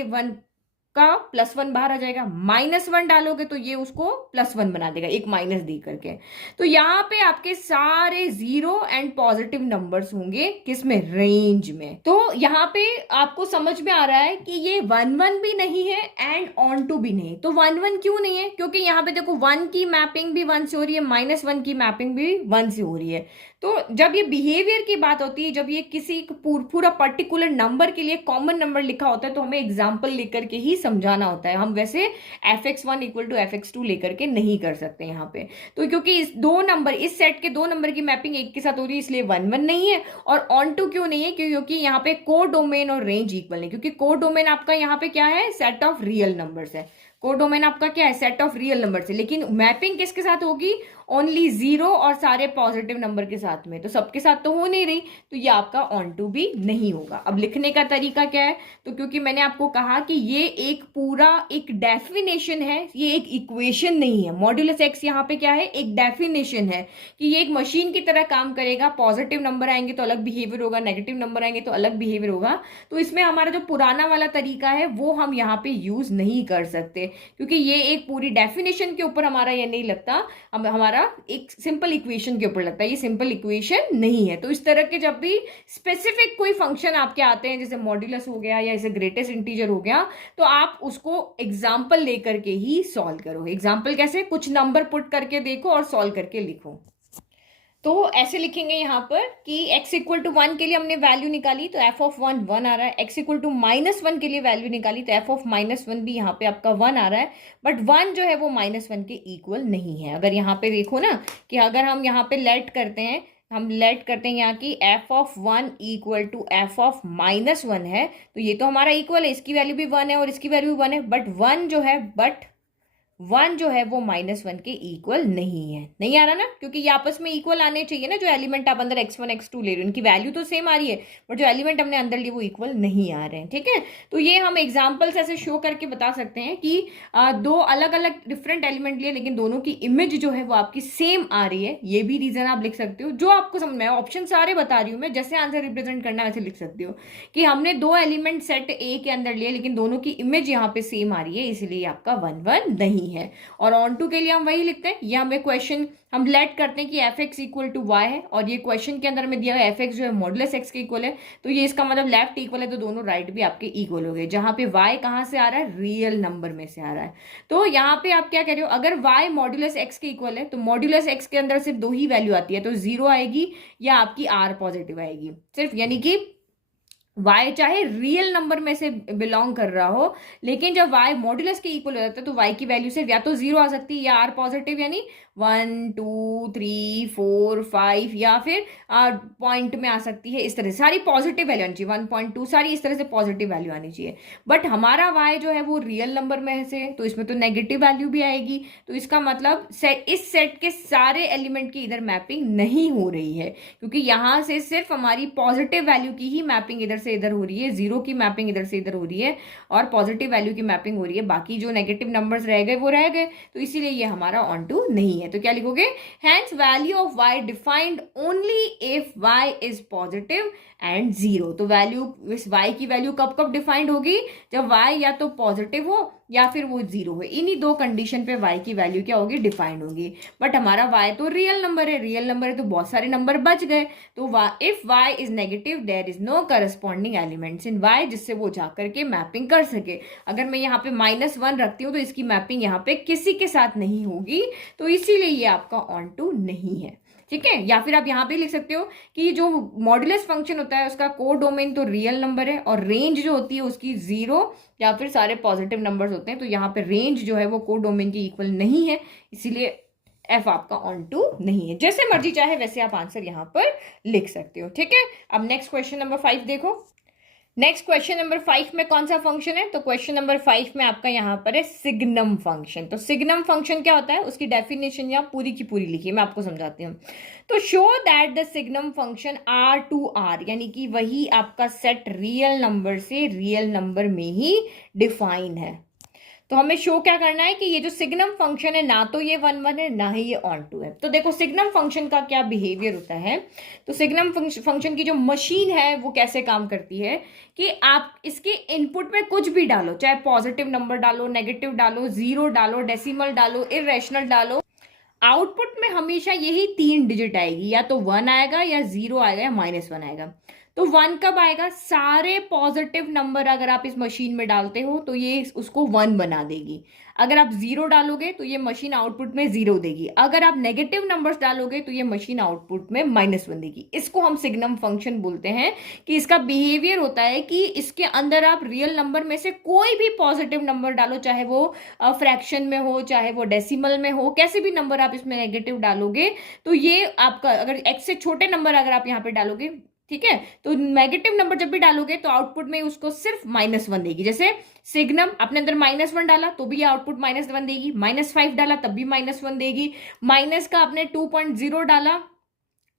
का +1 बाहर आ जाएगा, -1 डालोगे तो ये उसको +1 बना देगा, एक माइनस दी करके। तो यहाँ पे आपके सारे जीरो एंड पॉजिटिव नंबर्स होंगे किसमें, रेंज में। तो यहाँ पे आपको समझ में आ रहा है कि ये 1 1 भी नहीं है एंड ऑन टू भी नहीं। तो 1 1 क्यों नहीं है, क्योंकि यहाँ पे देखो 1 की मैपिंग भी 1 से हो रही है, -1 की मैपिंग भी 1 से हो रही है। तो जब ये बिहेवियर की बात होती है, जब ये किसी पूरा पर्टिकुलर नंबर के लिए कॉमन नंबर लिखा होता है, तो हमें एग्जाम्पल लेकर के ही समझाना होता है। हम वैसे fx1 = fx2 लेकर के नहीं कर सकते यहाँ पे। तो क्योंकि इस सेट के दो नंबर की मैपिंग एक के साथ हो रही है, इसलिए 1 1 नहीं है। और ऑन टू क्यों नहीं है, क्योंकि यहाँ पे कोडोमेन और रेंज इक्वल नहीं, क्योंकि कोडोमेन आपका यहाँ पे क्या है, सेट ऑफ रियल नंबर्स है। कोडोमेन आपका क्या है, सेट ऑफ रियल नंबर से, लेकिन मैपिंग किसके साथ होगी, ओनली जीरो और सारे पॉजिटिव नंबर के साथ में। तो सबके साथ तो हो नहीं रही, तो ये आपका ऑन टू भी नहीं होगा। अब लिखने का तरीका क्या है, तो क्योंकि मैंने आपको कहा कि ये एक पूरा एक डेफिनेशन है, ये एक इक्वेशन नहीं है। मॉड्यूलस एक्स यहाँ पे क्या है, एक डेफिनेशन है कि ये एक मशीन की तरह काम करेगा। पॉजिटिव नंबर आएंगे तो अलग बिहेवियर होगा, नेगेटिव नंबर आएंगे तो अलग बिहेवियर होगा। तो इसमें हमारा जो पुराना वाला तरीका है वो हम यहाँ पे यूज नहीं कर सकते, क्योंकि ये एक पूरी डेफिनेशन के ऊपर हमारा ये नहीं लगता, हमारा एक सिंपल इक्वेशन के ऊपर लगता है। ये सिंपल इक्वेशन नहीं है। तो इस तरह के जब भी स्पेसिफिक कोई फंक्शन आपके आते हैं, जैसे मॉड्यूलस हो गया या जैसे ग्रेटेस्ट इंटीजर हो गया, तो आप उसको एग्जाम्पल लेकर के ही सॉल्व करो। एग्जाम्पल कैसे, कुछ नंबर पुट करके देखो और सॉल्व करके लिखो। तो ऐसे लिखेंगे यहाँ पर कि x = 1 के लिए हमने वैल्यू निकाली तो f(1) 1 आ रहा है। x = -1 के लिए वैल्यू निकाली तो f(-1) भी यहाँ पे आपका 1 आ रहा है। बट 1 जो है वो -1 के इक्वल नहीं है। अगर यहाँ पे देखो ना कि अगर हम यहाँ पे लेट करते हैं, यहाँ की f(1) = f(-1) है, तो ये तो हमारा इक्वल है, इसकी वैल्यू भी 1 है और इसकी वैल्यू भी 1 है। बट 1 जो है वो -1 के इक्वल नहीं है। नहीं आ रहा ना, क्योंकि ये आपस में इक्वल आने चाहिए ना। जो एलिमेंट आप अंदर x1 x2 ले रहे हो, उनकी वैल्यू तो सेम आ रही है, बट जो एलिमेंट हमने अंदर लिए वो इक्वल नहीं आ रहे हैं। ठीक है, तो ये हम एग्जाम्पल्स ऐसे शो करके बता सकते हैं कि दो अलग अलग डिफरेंट एलिमेंट लिए, लेकिन दोनों की इमेज जो है वो आपकी सेम आ रही है। ये भी रीजन आप लिख सकते हो, जो आपको समझ में, ऑप्शन सारे बता रही हूँ मैं, जैसे आंसर रिप्रेजेंट करना है वैसे लिख सकते हो कि हमने दो एलिमेंट सेट ए के अंदर लिए, लेकिन दोनों की इमेज यहाँ पे सेम आ रही है, इसलिए आपका 1 1 नहीं है। और ऑन टू के लिए हम वही लिखते हैं, ये हमें क्वेश्चन हम लेट करते हैं कि fx = y है, और ये क्वेश्चन के अंदर में दिया हुआ fx जो है मॉडुलस x के इक्वल है, तो ये इसका मतलब लेफ्ट इक्वल है, तो दोनों राइट भी आपके इक्वल हो गए। जहां पे y कहां से आ रहा है, रियल नंबर में से आ रहा है। तो यहाँ पे आप क्या कह रहे हो, अगर y मॉडुलस x के इक्वल है तो मॉडुलस x के अंदर सिर्फ दो ही वैल्यू आती है, तो 0 आएगी या आपकी r पॉजिटिव आएगी सिर्फ, यानी कि y चाहे रियल नंबर में से बिलोंग कर रहा हो, लेकिन जब y मॉड्यूलस के इक्वल हो जाता है तो y की वैल्यू सिर्फ या तो 0 आ सकती है या r पॉजिटिव, यानी 1 2 3 4 5, या फिर पॉइंट में आ सकती है। इस तरह से सारी पॉजिटिव वैल्यू आनी चाहिए, 1.2 सारी इस तरह से पॉजिटिव वैल्यू आनी चाहिए। बट हमारा y जो है वो रियल नंबर में से, तो इसमें तो नेगेटिव वैल्यू भी आएगी। तो इसका मतलब इस सेट के सारे एलिमेंट की इधर मैपिंग नहीं हो रही है, क्योंकि यहाँ से सिर्फ हमारी पॉजिटिव वैल्यू की ही मैपिंग इधर से इधर हो रही है, जीरो की मैपिंग इधर से इधर हो रही है, और पॉजिटिव वैल्यू की मैपिंग हो रही है। बाकी जो नेगेटिव नंबर्स रह गए वो रह गए, तो इसीलिए ये हमारा ऑन टू नहीं है। तो क्या लिखोगे, hence value of y defined only if y is positive and 0। तो वैल्यू, इस y की वैल्यू कब कब डिफाइंड होगी, जब y या तो पॉजिटिव हो या फिर वो 0 हो। इन्हीं दो कंडीशन पे y की वैल्यू क्या होगी, डिफाइंड होगी। बट हमारा y तो रियल नंबर है, तो बहुत सारे नंबर बच गए। तो if y is negative there is no corresponding elements in y, जिससे वो जाकर के मैपिंग कर सके। अगर मैं यहाँ पे -1 रखती हूँ तो इसकी मैपिंग यहाँ पे किसी के साथ नहीं होगी, तो इसीलिए ये आपका ऑन टू नहीं है। ठीक है, या फिर आप यहाँ पे लिख सकते हो कि जो मॉड्यूलस फंक्शन होता है उसका कोडोमेन तो रियल नंबर है, और रेंज जो होती है उसकी 0 या फिर सारे पॉजिटिव नंबर्स होते हैं। तो यहाँ पे रेंज जो है वो कोडोमेन की इक्वल नहीं है, इसीलिए एफ आपका ऑन टू नहीं है। जैसे मर्जी चाहे वैसे आप आंसर यहाँ पर लिख सकते हो। ठीक है, अब नेक्स्ट क्वेश्चन नंबर 5 देखो। नेक्स्ट क्वेश्चन नंबर 5 में कौन सा फंक्शन है? तो क्वेश्चन नंबर 5 में आपका यहाँ पर है सिग्नम फंक्शन। तो सिग्नम फंक्शन क्या होता है, उसकी डेफिनेशन यहाँ पूरी की पूरी लिखी है, मैं आपको समझाती हूँ। तो show that the signum function R to R, यानी कि वही आपका सेट रियल नंबर से रियल नंबर में ही डिफाइन है। तो हमें शो क्या करना है कि ये जो सिग्नम फंक्शन है ना तो ये 1 1 है ना ही ये ऑन टू है। तो देखो सिग्नम फंक्शन का क्या बिहेवियर होता है। तो सिग्नम फंक्शन की जो मशीन है वो कैसे काम करती है कि आप इसके इनपुट में कुछ भी डालो, चाहे पॉजिटिव नंबर डालो, नेगेटिव डालो, जीरो डालो, डेसिमल डालो, इरेशनल डालो, आउटपुट में हमेशा यही 3 डिजिट आएगी, या तो 1 आएगा या 0 आएगा या -1 आएगा। तो 1 कब आएगा? सारे पॉजिटिव नंबर अगर आप इस मशीन में डालते हो तो ये उसको 1 बना देगी। अगर आप 0 डालोगे तो ये मशीन आउटपुट में 0 देगी। अगर आप नेगेटिव नंबर्स डालोगे तो ये मशीन आउटपुट में -1 देगी। इसको हम सिग्नम फंक्शन बोलते हैं कि इसका बिहेवियर होता है कि इसके अंदर आप रियल नंबर में से कोई भी पॉजिटिव नंबर डालो, चाहे वो फ्रैक्शन में हो, चाहे वो डेसिमल में हो, कैसे भी नंबर आप इसमें नेगेटिव डालोगे तो ये आपका, अगर x से छोटे नंबर अगर आप यहाँ पे डालोगे, ठीक है, तो नेगेटिव नंबर जब भी डालोगे तो आउटपुट में उसको सिर्फ -1 देगी। जैसे सिग्नम अपने अंदर -1 डाला तो भी आउटपुट -1 देगी, -5 डाला तब भी -1 देगी, माइनस का आपने 2.0 डाला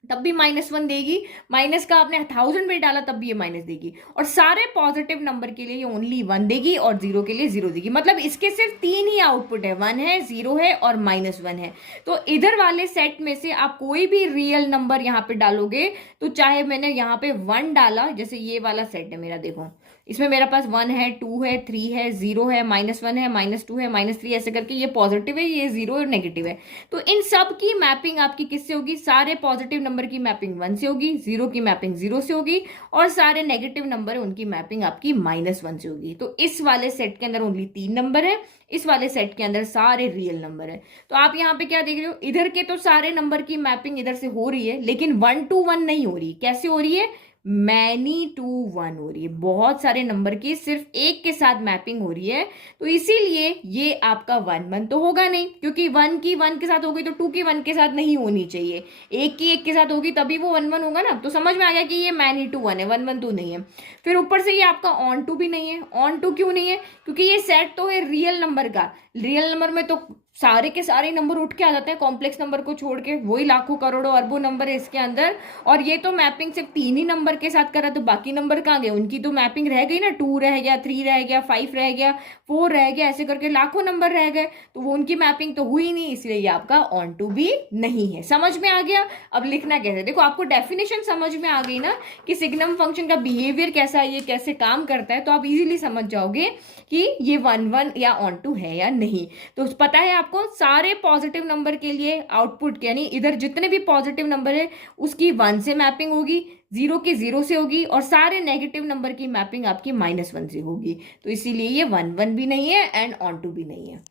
तब भी -1 देगी, माइनस का आपने 1000 में डाला तब भी ये माइनस देगी, और सारे पॉजिटिव नंबर के लिए ये ओनली 1 देगी और 0 के लिए 0 देगी। मतलब इसके सिर्फ 3 ही आउटपुट है, 1 है, 0 है और -1 है। तो इधर वाले सेट में से आप कोई भी रियल नंबर यहाँ पे डालोगे तो चाहे मैंने यहाँ पे 1 डाला, जैसे ये वाला सेट है मेरा, देखो इसमें मेरे पास 1 है, 2 है, 3 है, 0 है, -1 है, -2 है, -3, ऐसे करके ये पॉजिटिव है, ये 0 और नेगेटिव है। तो इन सब की मैपिंग आपकी किससे होगी? सारे पॉजिटिव नंबर की मैपिंग 1 से होगी, 0 की मैपिंग 0 से होगी, और सारे नेगेटिव नंबर है उनकी मैपिंग आपकी -1 से होगी। तो इस वाले सेट के अंदर ओनली 3 नंबर है, इस वाले सेट के अंदर सारे रियल नंबर है। तो आप यहाँ पे क्या देख रहे हो, इधर के तो सारे नंबर की मैपिंग इधर से हो रही है, लेकिन 1 to 1 नहीं हो रही। कैसे हो रही है? मैनी टू 1 हो रही है, बहुत सारे नंबर की सिर्फ एक के साथ मैपिंग हो रही है। तो इसीलिए ये आपका 1 1 तो होगा नहीं, क्योंकि 1 की 1 के साथ होगी तो 2 की 1 के साथ नहीं होनी चाहिए, 1 की 1 के साथ होगी तभी वो 1 1 होगा ना। तो समझ में आ गया कि ये मैनी टू 1 है, 1 1 2 नहीं है। फिर ऊपर से ये आपका ऑन टू भी नहीं है। ऑन टू क्यों नहीं है? क्योंकि ये सेट तो है रियल नंबर का, रियल नंबर में तो सारे के सारे नंबर उठ के आ जाते हैं, कॉम्प्लेक्स नंबर को छोड़ के, वही लाखों करोड़ों अरबों नंबर है इसके अंदर। और ये तो मैपिंग सिर्फ 3 ही नंबर के साथ करा, तो बाकी नंबर कहाँ गए? उनकी तो मैपिंग रह गई ना, 2 रह गया, 3 रह गया, 5 रह गया, 4 रह गया, ऐसे करके लाखों नंबर रह गए, तो वो उनकी मैपिंग तो हुई नहीं, इसलिए ये आपका ऑन टू भी नहीं है। समझ में आ गया? अब लिखना कैसे, देखो आपको डेफिनेशन समझ में आ गई ना कि सिग्नम फंक्शन का बिहेवियर कैसा है, ये कैसे काम करता है, तो आप इजीली समझ जाओगे कि ये 1 1 या ऑन टू है या नहीं। तो पता है आपको, सारे पॉजिटिव नंबर के लिए आउटपुट यानी इधर जितने भी पॉजिटिव नंबर है उसकी 1 से मैपिंग होगी, 0 की 0 से होगी, और सारे नेगेटिव नंबर की मैपिंग आपकी -1 से होगी। तो इसीलिए ये 1 1 भी नहीं है एंड ऑन टू भी नहीं है।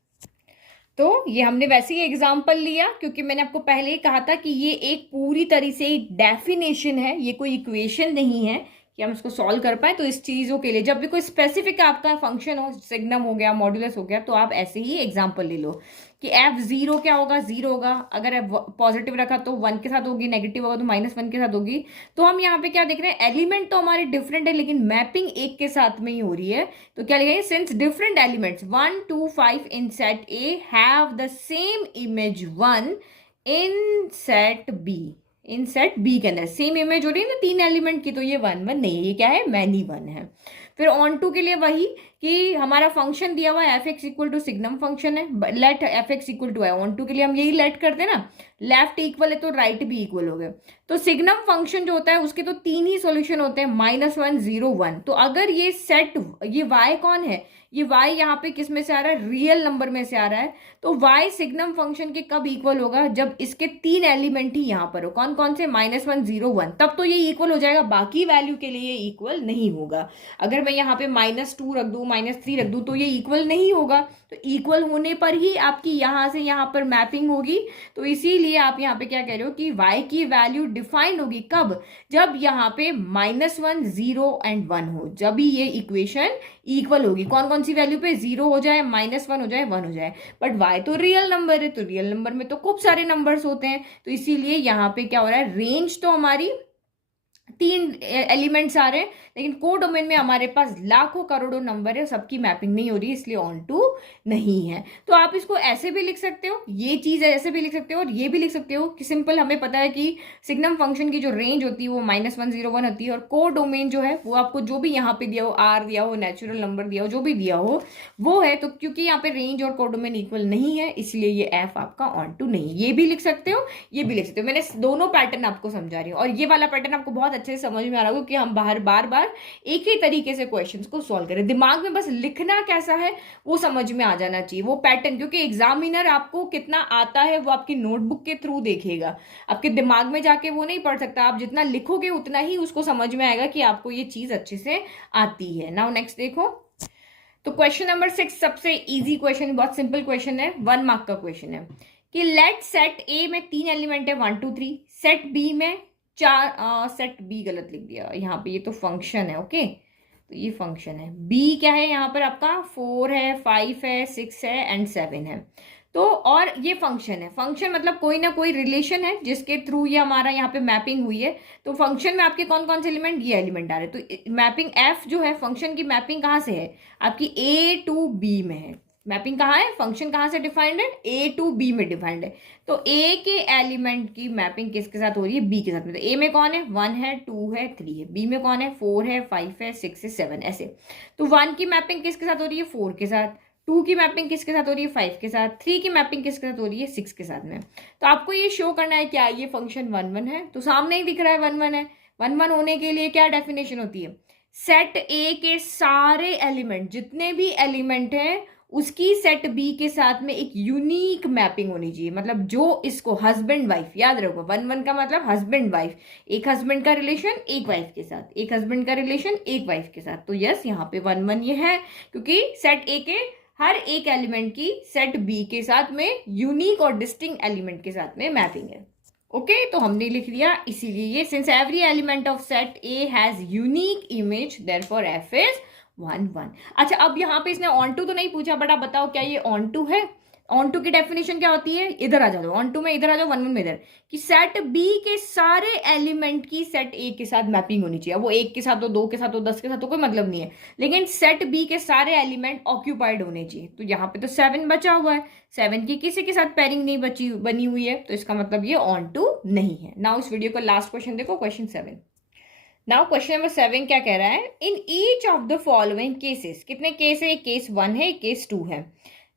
तो ये हमने वैसे ही एग्जाम्पल लिया क्योंकि मैंने आपको पहले ही कहा था कि ये एक पूरी तरह से डेफिनेशन है, ये कोई इक्वेशन नहीं है कि हम इसको सॉल्व कर पाए। तो इस चीज़ों के लिए जब भी कोई स्पेसिफिक आपका फंक्शन हो, सिग्नम हो गया, मॉड्यूलस हो गया, तो आप ऐसे ही एग्जाम्पल ले लो कि f0 क्या होगा? 0 होगा। अगर पॉजिटिव रखा तो 1 के साथ होगी, नेगेटिव होगा तो -1 के साथ होगी। तो हम यहाँ पे क्या देख रहे हैं, एलिमेंट तो हमारे डिफरेंट है लेकिन मैपिंग एक के साथ में ही हो रही है। तो क्या लिखेंगे? Since different elements 1 2 5 in set A have the same image 1 in set B, in set B के अंदर सेम इमेज हो रही है ना 3 एलिमेंट की, तो ये 1 1 नहीं है, ये क्या है? मैनी 1 है। फिर ऑन टू के लिए वही कि हमारा फंक्शन दिया हुआ है F x equal to signum function है, let F x equal to है। ऑन टू के लिए हम यही लेट करते हैं ना, लेफ्ट इक्वल है तो राइट भी इक्वल हो गए। तो सिग्नम फंक्शन जो होता है उसके तो 3 ही सॉल्यूशन होते हैं, -1 0 1। तो अगर ये सेट, ये y कौन है? ये y यहाँ पे किस में से आ रहा है? रियल नंबर में से आ रहा है। तो y सिग्नम फंक्शन के कब इक्वल होगा? जब इसके 3 एलिमेंट ही यहाँ पर हो। कौन कौन से? -1 0 1, तब तो ये इक्वल हो जाएगा, बाकी वैल्यू के लिए इक्वल नहीं होगा। अगर मैं यहाँ पे -2 रख दूं, -3 रख दूं, तो ये इक्वल नहीं होगा। तो इक्वल होने पर ही आपकी यहाँ से यहाँ पर मैपिंग होगी। तो इसीलिए आप यहाँ पे क्या कह रहे हो कि y की वैल्यू डिफाइंड होगी कब? जब यहाँ पे -1 0 एंड 1 हो, जब ही ये इक्वेशन इक्वल होगी। कौन कौन सी वैल्यू पे? 0 हो जाए, -1 हो जाए, 1 हो जाए। बट y तो रियल नंबर है, तो रियल नंबर में तो खूब सारे नंबर्स होते हैं, तो इसीलिए यहाँ पे क्या हो रहा है, रेंज तो हमारी 3 एलिमेंट्स आ रहे हैं, लेकिन कोडोमेन में हमारे पास लाखों करोड़ों नंबर है, सबकी मैपिंग नहीं हो रही, इसलिए ऑन टू नहीं है। तो आप इसको ऐसे भी लिख सकते हो, ये चीज है ऐसे भी लिख सकते हो, और ये भी लिख सकते हो कि सिंपल हमें पता है कि सिग्नम फंक्शन की जो रेंज होती है वो -101 होती है, और कोडोमेन जो है वो आपको जो भी यहाँ पे दिया हो, आर दिया हो, नेचुरल नंबर दिया हो, जो भी दिया हो वो है। तो क्योंकि यहाँ पे रेंज और कोडोमेन इक्वल नहीं है, इसलिए ये एफ आपका ऑन टू नहीं। ये भी लिख सकते हो, ये भी लिख सकते हो। मैंने दोनों पैटर्न आपको समझा रही हूँ, और ये वाला पैटर्न आपको बहुत अच्छे से समझ में आ रहा होगा कि हम बार बार एक ही तरीके से क्वेश्चंस को सॉल्व करें। दिमाग में बस लिखना कैसा है वो समझ में आ जाना चाहिए, वो पैटर्न, क्योंकि एग्जामिनर आपको कितना आता है वो आपकी नोटबुक के थ्रू देखेगा, आपके दिमाग में जाके वो नहीं पढ़ सकता। आप जितना लिखोगे उतना ही उसको समझ में आएगा कि आपको ये चीज अच्छे से आती है। नाउ नेक्स्ट देखो, तो क्वेश्चन नंबर 6 सबसे इजी क्वेश्चन, बहुत सिंपल क्वेश्चन है, 1 मार्क का क्वेश्चन है कि लेट सेट ए में 3 एलिमेंट है 1 2 3, सेट बी में 4, सेट बी गलत लिख दिया यहाँ पे, ये तो फंक्शन है, ओके, तो ये फंक्शन है। बी क्या है यहाँ पर आपका, 4 है, 5 है, 6 है एंड 7 है। तो और ये फंक्शन है, फंक्शन मतलब कोई ना कोई रिलेशन है जिसके थ्रू ये हमारा यहाँ पे मैपिंग हुई है। तो फंक्शन में आपके कौन कौन से एलिमेंट, ये एलिमेंट आ रहे हैं, तो मैपिंग एफ जो है फंक्शन की मैपिंग कहाँ से है, आपकी ए टू बी में है। मैपिंग कहाँ है, फंक्शन कहाँ से डिफाइंड है, ए टू बी में डिफाइंड है। तो ए के एलिमेंट की मैपिंग किसके साथ हो रही है, बी के साथ में। तो ए में कौन है, 1 है, 2 है, 3 है। बी में कौन है, 4 है, 5 है, 6 है, 7 ऐसे। तो 1 की मैपिंग किसके साथ हो रही है, 4 के साथ। 2 की मैपिंग किसके साथ हो रही है, 5 के साथ। 3 की मैपिंग किसके साथ हो रही है, 6 के साथ में। तो आपको ये शो करना है क्या ये फंक्शन 1 1 है, तो सामने ही दिख रहा है 1 1 है। 1 1 होने के लिए क्या डेफिनेशन होती है, सेट ए के सारे एलिमेंट, जितने भी एलिमेंट हैं उसकी सेट बी के साथ में एक यूनिक मैपिंग होनी चाहिए। मतलब जो इसको हस्बैंड वाइफ, याद रखो 1 1 का मतलब हस्बैंड वाइफ, एक हस्बैंड का रिलेशन एक वाइफ के साथ, एक हस्बैंड का रिलेशन एक वाइफ के साथ। तो यस यहाँ पे 1 1 ये है, क्योंकि सेट ए के हर एक एलिमेंट की सेट बी के साथ में यूनिक और डिस्टिंक्ट एलिमेंट के साथ में मैपिंग है। ओके तो हमने लिख दिया, इसीलिए ये since every element of set A has unique image therefore F is 1 1। अच्छा अब यहाँ पे इसने ऑन टू तो नहीं पूछा, बट आप बताओ क्या ये ऑन टू है। ऑन टू की डेफिनेशन क्या होती है, इधर आ जाओ, ऑन टू में इधर आ जाओ, 1 1 में इधर, कि सेट बी के सारे एलिमेंट की सेट ए के साथ मैपिंग होनी चाहिए। वो एक के साथ हो, 2 के साथ हो, 10 के साथ हो, कोई मतलब नहीं है, लेकिन सेट बी के सारे एलिमेंट ऑक्यूपाइड होने चाहिए। तो यहाँ पे तो 7 बचा हुआ है, 7 की किसी के साथ पेयरिंग नहीं बनी हुई है, तो इसका मतलब ये ऑन टू नहीं है। नाउ इस वीडियो का लास्ट क्वेश्चन देखो, क्वेश्चन 7। नाउ क्वेश्चन नंबर 7 क्या कह रहा है, in each of the following cases, कितने केस है, केस 1 है, केस 2 है,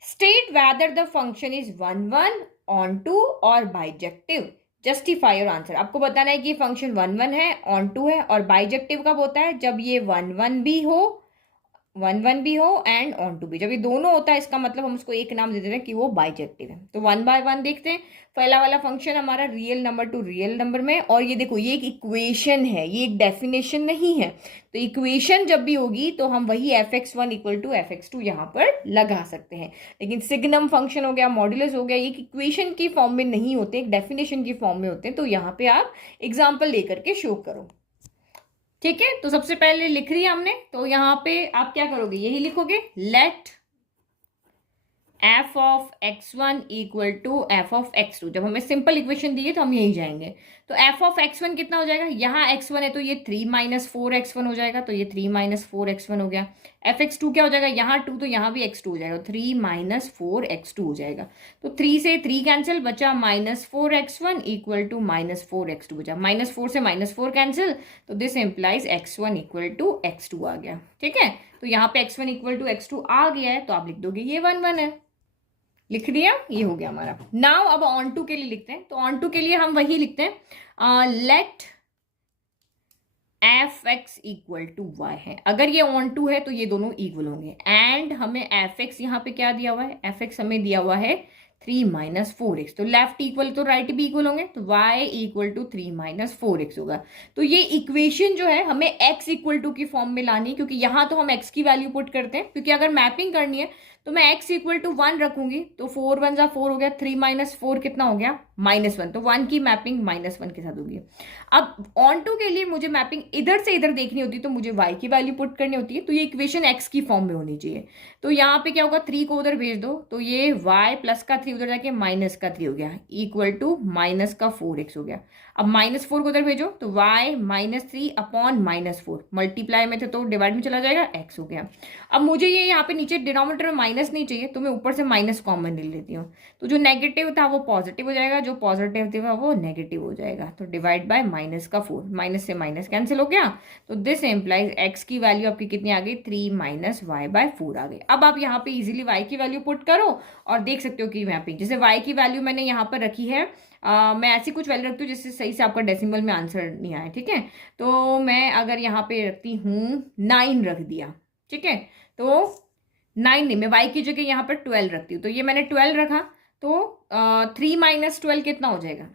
state whether the function is 1 1 onto और बाइजेक्टिव, जस्टिफाई योर आंसर। आपको बताना है कि फंक्शन 1 1 है, ऑन टू है, और बाइजेक्टिव कब होता है, जब ये 1 1 भी हो, 1 1 भी हो एंड ऑन टू भी। जब ये दोनों होता है इसका मतलब हम उसको एक नाम दे देते हैं कि वो बाइजेक्टिव है। तो 1 बाय 1 देखते हैं। पहला वाला फंक्शन हमारा real number to real number में, और ये देखो ये एक इक्वेशन है, ये एक डेफिनेशन नहीं है। तो इक्वेशन जब भी होगी तो हम वही fx1 इक्वल टू fx2 यहाँ पर लगा सकते हैं, लेकिन सिग्नम फंक्शन हो गया, मॉड्यूलस हो गया, ये इक्वेशन की फॉर्म में नहीं होते, एक डेफिनेशन की फॉर्म में होते हैं। तो यहाँ पे आप एग्जाम्पल लेकर के शो करो, ठीक है। तो सबसे पहले लिख रही है हमने, तो यहाँ पे आप क्या करोगे, यही लिखोगे, let f of x1 equal to f of x2। जब हमें सिंपल इक्वेशन दी है तो हम यही जाएंगे। तो एफ ऑफ x1 कितना हो जाएगा, यहाँ x1 है तो ये 3 - 4x1 हो जाएगा, तो ये 3 - 4x1 हो गया। एफ x2 क्या हो जाएगा, यहाँ 2 तो यहाँ भी x2 हो जाएगा, 3 - 4x2 हो जाएगा। तो 3 से 3 कैंसिल, बचा -4x1 इक्वल टू -4x2 बचा, -4 से -4 कैंसिल, तो this implies x1 equal to x2 आ गया, ठीक है। तो यहाँ पे x1 इक्वल टू x2 आ गया है, तो आप लिख दोगे ये 1 1 है, लिख दिया, ये हो गया हमारा। नाउ अब ऑन टू के लिए लिखते हैं। तो ऑन टू के लिए हम वही लिखते हैं, let F x equal to y है। अगर ये ऑन टू है तो ये दोनों इक्वल होंगे, एंड हमें एफ एक्स यहाँ पे क्या दिया हुआ है, एफ एक्स हमें दिया हुआ है 3 - 4x। तो लेफ्ट इक्वल तो राइट भी इक्वल होंगे, तो y इक्वल टू 3 - 4x होगा। तो ये इक्वेशन जो है हमें x इक्वल टू की फॉर्म में लानी है, क्योंकि यहाँ तो हम x की वैल्यू पुट करते हैं, क्योंकि अगर मैपिंग करनी है तो मैं x इक्वल टू 1 रखूंगी, तो 4 1 जा 4 हो गया, 3 माइनस 4 कितना हो गया, -1, तो 1 की मैपिंग -1 के साथ होगी। अब ऑन टू के लिए मुझे मैपिंग इधर से इधर देखनी होती है, तो मुझे y की वैल्यू पुट करनी होती है, तो ये इक्वेशन x की फॉर्म में होनी चाहिए। तो यहाँ पे क्या होगा, 3 को उधर भेज दो, तो ये y प्लस का 3 उधर जाके माइनस का 3 हो गया, इक्वल टू माइनस का 4x हो गया। अब -4 को उधर भेजो, तो y -3 अपॉन -4, मल्टीप्लाई में थे तो डिवाइड में चला जाएगा, x हो गया। अब मुझे ये यहाँ पे नीचे डिनोमिनेटर में माइनस नहीं चाहिए, तो मैं ऊपर से माइनस कॉमन ले लेती हूँ, तो जो नेगेटिव था वो पॉजिटिव हो जाएगा, जो पॉजिटिव था वो नेगेटिव हो जाएगा, तो डिवाइड बाय -4, माइनस से माइनस कैंसिल हो गया, तो दिस एम्प्लाइज x की वैल्यू आपकी कितनी आ गई, 3 माइनस y/4 आ गई। अब आप यहाँ पे इजीली y की वैल्यू पुट करो और देख सकते हो कि मैपिंग, जैसे y की वैल्यू मैंने यहाँ पर रखी है, मैं ऐसी कुछ वैल्यू रखती हूँ जिससे सही से आपका डेसिमल में आंसर नहीं आए, ठीक है। तो मैं अगर यहाँ पे रखती हूँ 9 रख दिया, ठीक है, तो 9 नहीं, मैं y की जगह यहाँ पर 12 रखती हूँ, तो ये मैंने 12 रखा, तो 3 माइनस 12 कितना हो जाएगा,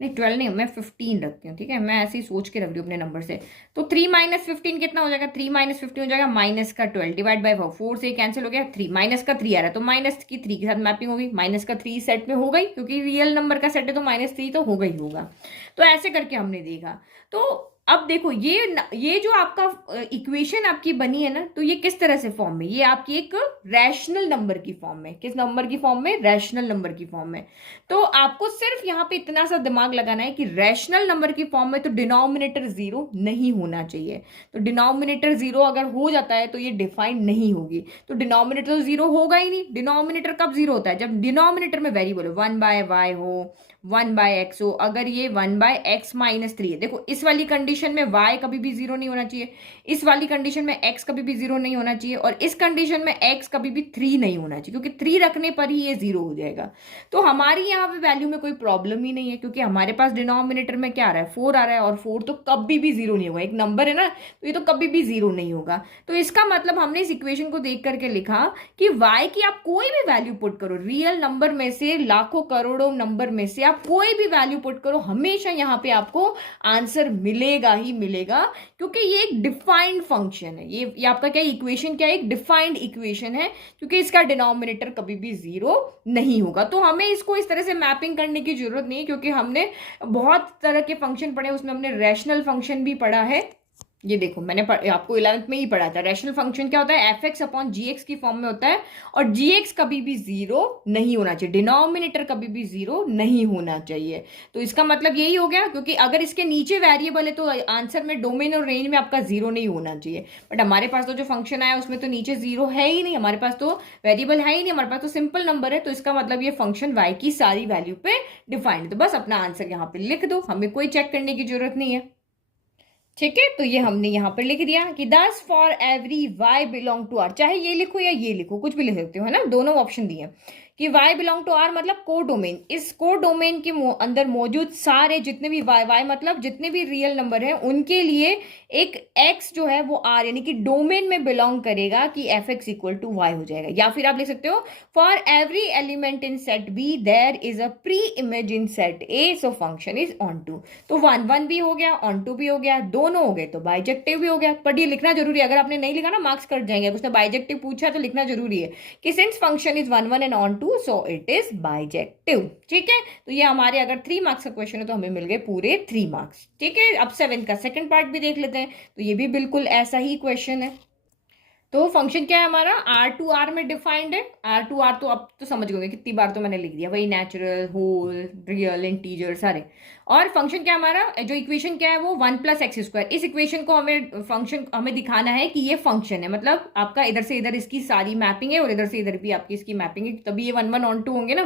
नहीं 12 नहीं, मैं 15 रखती हूँ, ठीक है, मैं ऐसे ही सोच के रख रही हूँ अपने नंबर से। तो 3 माइनस 15 कितना हो जाएगा, 3 माइनस 15 हो जाएगा माइनस का 12 डिवाइड बाय 4 से कैंसिल हो गया, 3 माइनस का 3 आ रहा है, तो माइनस की 3 के साथ मैपिंग होगी, माइनस का 3 सेट में हो गई, क्योंकि रियल नंबर का सेट है तो -3 तो होगा ही होगा। तो ऐसे करके हमने देखा। तो अब देखो ये जो आपका इक्वेशन आपकी बनी है ना, तो ये किस तरह से फॉर्म में, ये आपकी एक रैशनल नंबर की फॉर्म में, किस नंबर की फॉर्म में, रैशनल नंबर की फॉर्म में। तो आपको सिर्फ यहाँ पे इतना सा दिमाग लगाना है कि रैशनल नंबर की फॉर्म में तो डिनोमिनेटर 0 नहीं होना चाहिए, तो डिनोमिनेटर 0 अगर हो जाता है तो ये डिफाइन नहीं होगी, तो डिनोमिनेटर तो 0 होगा ही नहीं। डिनोमिनेटर कब 0 होता है, जब डिनोमिनेटर में वेरिएबल हो, 1/y हो, 1/x हो, अगर ये 1/x -3 है, देखो इस वाली कंडीशन में y कभी भी 0 नहीं होना चाहिए, इस वाली कंडीशन में x कभी भी 0 नहीं होना चाहिए, और इस कंडीशन में x कभी भी 3 नहीं होना चाहिए, क्योंकि 3 रखने पर ही ये 0 हो जाएगा। तो हमारी यहाँ पे वैल्यू में कोई प्रॉब्लम ही नहीं है, क्योंकि हमारे पास डिनोमिनेटर में क्या आ रहा है, 4 आ रहा है, और 4 तो कभी भी 0 नहीं होगा, एक नंबर है ना, तो ये तो कभी भी 0 नहीं होगा। तो इसका मतलब हमने इस इक्वेशन को देख करके लिखा कि y की आप कोई भी वैल्यू पुट करो, रियल नंबर में से, लाखों करोड़ों नंबर में से आप कोई भी वैल्यू पुट करो, हमेशा यहाँ पे आपको आंसर मिलेगा ही मिलेगा, क्योंकि ये एक डिफाइंड फंक्शन है। ये आपका क्या इक्वेशन, क्या एक डिफाइंड इक्वेशन है, क्योंकि इसका डिनोमिनेटर कभी भी 0 नहीं होगा। तो हमें इसको इस तरह से मैपिंग करने की जरूरत नहीं, क्योंकि हमने बहुत तरह के फंक्शन पढ़े, उसमें हमने रैशनल फंक्शन भी पढ़ा है। ये देखो मैंने आपको 11th में ही पढ़ा था, रैशनल फंक्शन क्या होता है, fx अपॉन gx की फॉर्म में होता है, और gx कभी भी 0 नहीं होना चाहिए, डिनोमिनेटर कभी भी 0 नहीं होना चाहिए। तो इसका मतलब यही हो गया, क्योंकि अगर इसके नीचे वेरिएबल है तो आंसर में डोमेन और रेंज में आपका 0 नहीं होना चाहिए, बट हमारे पास तो जो फंक्शन आया उसमें तो नीचे 0 है ही नहीं, हमारे पास तो वेरिएबल है ही नहीं, हमारे पास तो सिंपल नंबर है, तो इसका मतलब ये फंक्शन y की सारी वैल्यू पे डिफाइंड है। तो बस अपना आंसर यहाँ पे लिख दो, हमें कोई चेक करने की जरूरत नहीं है, ठीक है। तो ये हमने यहाँ पर लिख दिया कि thus for every y belong to r, चाहे ये लिखो या ये लिखो, कुछ भी लिख सकते हो, है ना, दोनों ऑप्शन दिए कि y बिलोंग टू r मतलब को डोमेन, इस को डोमेन के अंदर मौजूद सारे जितने भी y मतलब जितने भी रियल नंबर हैं उनके लिए एक x जो है वो r यानी कि डोमेन में बिलोंग करेगा, कि fx इक्वल टू y हो जाएगा। या फिर आप लिख सकते हो for every element in set b there is a preimage in set a so function is onto. तो 1 1 भी हो गया, ऑन टू भी हो गया, दोनों हो गए, तो बाइजेक्टिव भी हो गया। पर ये लिखना जरूरी है, अगर आपने नहीं लिखा ना मार्क्स कट जाएंगे, उसने बाइजेक्टिव पूछा तो लिखना जरूरी है कि since function is 1 1 and onto so it is bijective, ठीक है। तो ये हमारे अगर 3 मार्क्स का क्वेश्चन है तो हमें मिल गए पूरे 3 मार्क्स, ठीक है। अब 7 का सेकंड पार्ट भी देख लेते हैं, तो ये भी बिल्कुल ऐसा ही क्वेश्चन है। तो फंक्शन क्या है हमारा, R2R में डिफाइंड है। R2R तो अब तो समझ गए कितनी बार तो मैंने लिख दिया, वही नेचुरल, होल, रियल, इंटीजर सारे। और फंक्शन क्या हमारा, जो इक्वेशन क्या है वो 1 + x²। इस इक्वेशन को हमें फंक्शन हमें दिखाना है कि ये फंक्शन है, मतलब आपका इधर से इधर इसकी सारी मैपिंग है और इधर से इधर भी आपकी इसकी मैपिंग है, तभी ये 1 1 ऑन 2 होंगे ना,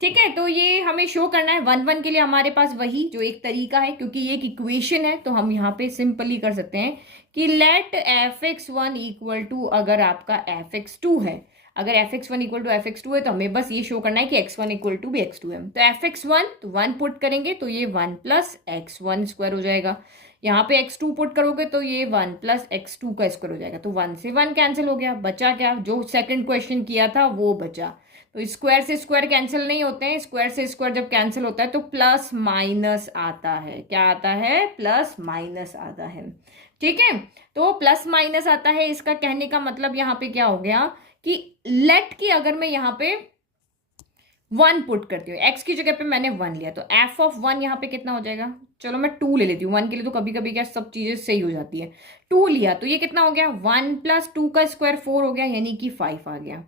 ठीक है। तो ये हमें शो करना है 1 1 के लिए हमारे पास वही जो एक तरीका है, क्योंकि ये एक इक्वेशन है तो हम यहाँ पे सिंपली कर सकते हैं कि लेट fx1 इक्वल टू, अगर आपका fx2 है, अगर fx1 इक्वल टू fx2 है तो हमें बस ये शो करना है कि x1 इक्वल टू भी x2 है। तो fx1 तो 1 पुट करेंगे तो ये 1 + x1² हो जाएगा, यहाँ पे x2 पुट करोगे तो ये 1 + x2 का स्क्वायर हो जाएगा, तो 1 से 1 कैंसिल हो गया, बचा क्या, जो सेकंड क्वेश्चन किया था वो बचा। तो स्क्वायर से स्क्वायर कैंसिल नहीं होते हैं, स्क्वायर से स्क्वायर जब कैंसिल होता है तो प्लस माइनस आता है, क्या आता है, प्लस माइनस आता है, ठीक है। तो प्लस माइनस आता है, इसका कहने का मतलब यहाँ पे क्या हो गया कि लेट की अगर मैं यहाँ पे 1 पुट करती हूँ, x की जगह पे मैंने 1 लिया, तो f ऑफ 1 यहाँ पे कितना हो जाएगा, चलो मैं 2 ले लेती हूँ, 1 के लिए तो कभी कभी क्या सब चीजें सही हो जाती है। 2 लिया तो ये कितना हो गया, 1 प्लस 2 का स्क्वायर 4 हो गया, यानी कि 5 आ गया।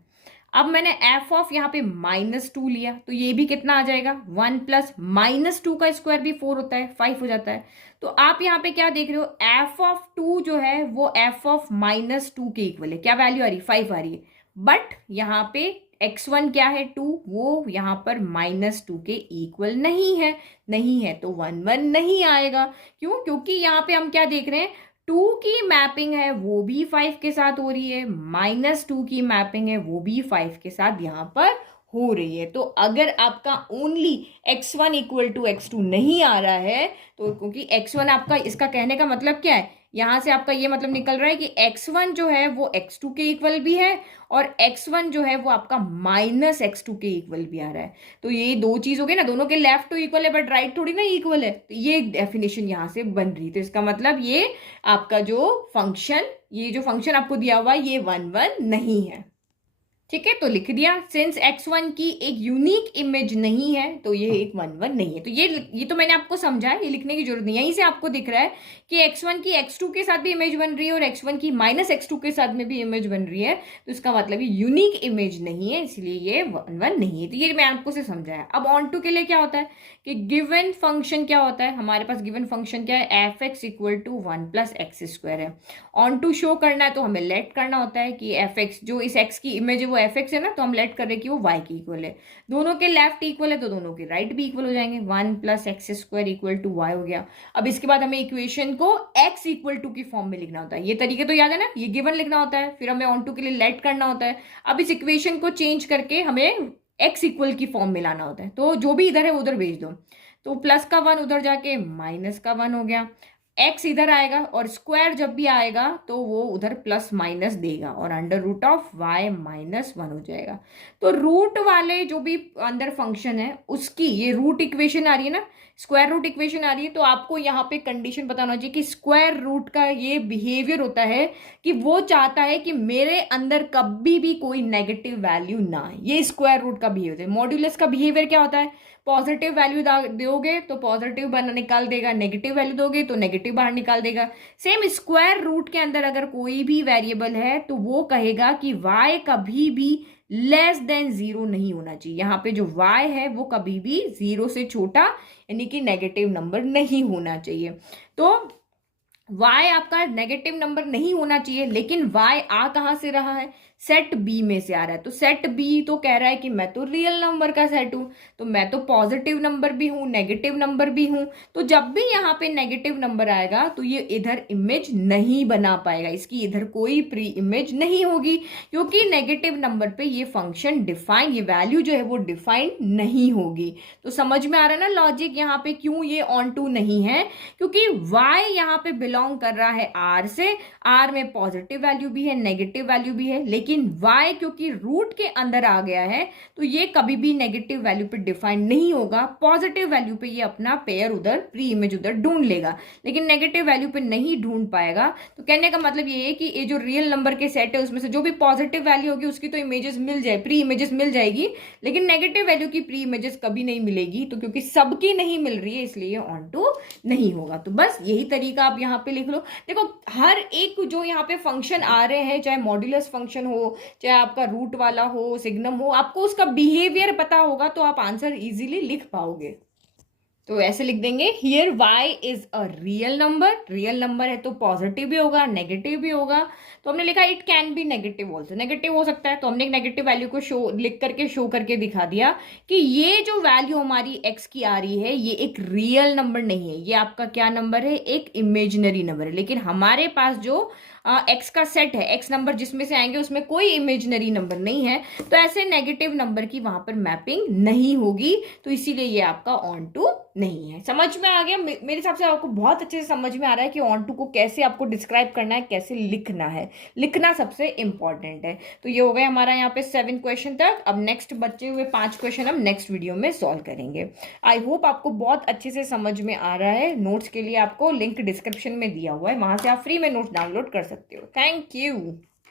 अब मैंने f ऑफ यहाँ पे -2 लिया, तो ये भी कितना आ जाएगा, 1 प्लस -2 का स्क्वायर भी 4 होता है, 5 हो जाता है। तो आप यहाँ पे क्या देख रहे हो, f ऑफ 2 जो है वो f ऑफ -2 के इक्वल है। क्या वैल्यू आ रही है, 5 आ रही है। बट यहाँ पे x1 क्या है, 2, वो यहाँ पर -2 के इक्वल नहीं है, नहीं है तो 1 1 नहीं आएगा। क्यों, क्योंकि यहाँ पे हम क्या देख रहे हैं, 2 की मैपिंग है वो भी 5 के साथ हो रही है, -2 की मैपिंग है वो भी 5 के साथ यहाँ पर हो रही है। तो अगर आपका only x1 equal to x2 नहीं आ रहा है, तो क्योंकि x1 आपका, इसका कहने का मतलब क्या है, यहां से आपका ये मतलब निकल रहा है कि x1 जो है वो x2 के इक्वल भी है, और x1 जो है वो आपका -x2 के इक्वल भी आ रहा है। तो ये दो चीज हो गई ना, दोनों के लेफ्ट टू इक्वल है बट राइट थोड़ी ना इक्वल है, तो ये डेफिनेशन यहां से बन रही। तो इसका मतलब ये आपका जो फंक्शन, ये जो फंक्शन आपको दिया हुआ है ये 1 1 नहीं है। ठीक है, तो लिख दिया, सिंस x1 की एक यूनिक इमेज नहीं है तो ये एक 1 1 नहीं है। तो ये तो मैंने आपको समझाया, ये लिखने की जरूरत नहीं है। यहीं से आपको दिख रहा है कि x1 की x2 के साथ भी इमेज बन रही है और x1 की -x2 के साथ में भी इमेज बन रही है, तो इसका मतलब ये यूनिक इमेज नहीं है, इसलिए ये 1 1 नहीं है। तो ये मैं आपको से समझाया। अब ऑन टू के लिए क्या होता है कि गिवन फंक्शन क्या होता है, हमारे पास गिवन फंक्शन क्या है, f(x) equal to 1 plus x square है। ऑन टू शो करना है तो हमें लेट करना होता है कि f(x) जो इस x की इमेज है वो f(x) है ना, तो हम लेट कर रहे हैं कि वो y की इक्वल है। दोनों के लेफ्ट इक्वल है तो दोनों के राइट भी इक्वल हो जाएंगे, 1 plus x square equal to y हो गया। अब इसके बाद हमें इक्वेशन को x इक्वल टू की फॉर्म में लिखना होता है। ये तरीके तो याद है ना, ये गिवन लिखना होता है, फिर हमें ऑन टू के लिए लेट करना होता है। अब इस इक्वेशन को चेंज करके हमें x इक्वल की फॉर्म में लाना होता है, तो जो भी इधर है उधर भेज दो। तो प्लस का 1 उधर जाके माइनस का 1 हो गया, x इधर आएगा और स्क्वायर जब भी आएगा तो वो उधर प्लस माइनस देगा और अंडर रूट ऑफ y -1 हो जाएगा। तो रूट वाले जो भी अंदर फंक्शन है उसकी ये रूट इक्वेशन आ रही है ना, स्क्वायर रूट इक्वेशन आ रही है, तो आपको यहाँ पे कंडीशन पता होना चाहिए कि स्क्वायर रूट का ये बिहेवियर होता है कि वो चाहता है कि मेरे अंदर कभी भी कोई नेगेटिव वैल्यू ना आए। ये स्क्वायर रूट का बिहेवियर है। मॉड्यूलस का बिहेवियर क्या होता है, पॉजिटिव वैल्यू दोगे तो पॉजिटिव बाहर निकाल देगा, नेगेटिव वैल्यू दोगे तो नेगेटिव बाहर निकाल देगा। सेम स्क्वायर रूट के अंदर अगर कोई भी वेरिएबल है तो वो कहेगा कि y कभी भी लेस देन 0 नहीं होना चाहिए। यहाँ पे जो y है वो कभी भी 0 से छोटा यानी कि नेगेटिव नंबर नहीं होना चाहिए। तो y आपका नेगेटिव नंबर नहीं होना चाहिए, लेकिन y आ कहां से रहा है, सेट बी में से आ रहा है। तो सेट बी तो कह रहा है कि मैं तो रियल नंबर का सेट हूं, तो मैं तो पॉजिटिव नंबर भी हूं, नेगेटिव नंबर भी हूं। तो जब भी यहाँ पे नेगेटिव नंबर आएगा तो ये इधर इमेज नहीं बना पाएगा, इसकी इधर कोई प्री इमेज नहीं होगी, क्योंकि नेगेटिव नंबर पे ये फंक्शन डिफाइन, ये वैल्यू जो है वो डिफाइन नहीं होगी। तो समझ में आ रहा है ना लॉजिक यहाँ पे क्यों ये ऑन टू नहीं है, क्योंकि y यहाँ पे बिलोंग कर रहा है r से, r में पॉजिटिव वैल्यू भी है नेगेटिव वैल्यू भी है, लेकिन y क्योंकि रूट के अंदर आ गया है तो ये कभी भी नेगेटिव वैल्यू पे डिफाइन नहीं होगा। पॉजिटिव वैल्यू पे ये अपना पेयर उधर, प्री इमेज उधर ढूंढ लेगा, लेकिन नेगेटिव वैल्यू पे नहीं ढूंढ पाएगा। तो कहने का मतलब ये है कि ये जो रियल नंबर के सेट है उसमें से जो भी पॉजिटिव वैल्यू होगी उसकी तो इमेजेस मिल जाए, प्री इमेजेस मिल जाएगी, लेकिन नेगेटिव वैल्यू की प्री इमेजेस कभी नहीं मिलेगी। तो क्योंकि सबकी नहीं मिल रही है इसलिए ऑन टू नहीं होगा। तो बस यही तरीका आप यहाँ पे लिख लो। देखो हर एक जो यहाँ पे फंक्शन आ रहे हैं, चाहे मॉड्यूलस फंक्शन हो चाहे आपका रूट वाला हो, सिग्नम हो, आपको उसका बिहेवियर पता होगा तो आप आंसर इजीली लिख पाओगे। तो ऐसे लिख देंगे, here y is a real number, real number है तो पॉजिटिव भी होगा नेगेटिव भी होगा। तो हमने लिखा it can be negative also, negative हो सकता है, तो हमने एक नेगेटिव वैल्यू को शो लिख करके शो करके दिखा दिया कि ये जो वैल्यू हमारी x की आ रही है ये एक रियल नंबर नहीं है, ये आपका क्या नंबर है, एक इमेजिनरी नंबर है। लेकिन हमारे पास जो x का सेट है, x नंबर जिसमें से आएंगे उसमें कोई इमेजिनरी नंबर नहीं है, तो ऐसे नेगेटिव नंबर की वहां पर मैपिंग नहीं होगी, तो इसीलिए ये आपका ऑन टू नहीं है। समझ में आ गया? मेरे हिसाब से आपको बहुत अच्छे से समझ में आ रहा है कि ऑन टू को कैसे आपको डिस्क्राइब करना है, कैसे लिखना है, लिखना सबसे इंपॉर्टेंट है। तो ये हो गया हमारा यहाँ पे 7 क्वेश्चन तक। अब नेक्स्ट बचे हुए 5 क्वेश्चन हम नेक्स्ट वीडियो में सॉल्व करेंगे। आई होप आपको बहुत अच्छे से समझ में आ रहा है। नोट्स के लिए आपको लिंक डिस्क्रिप्शन में दिया हुआ है, वहां से आप फ्री में नोट्स डाउनलोड कर सकते हो। Thank you.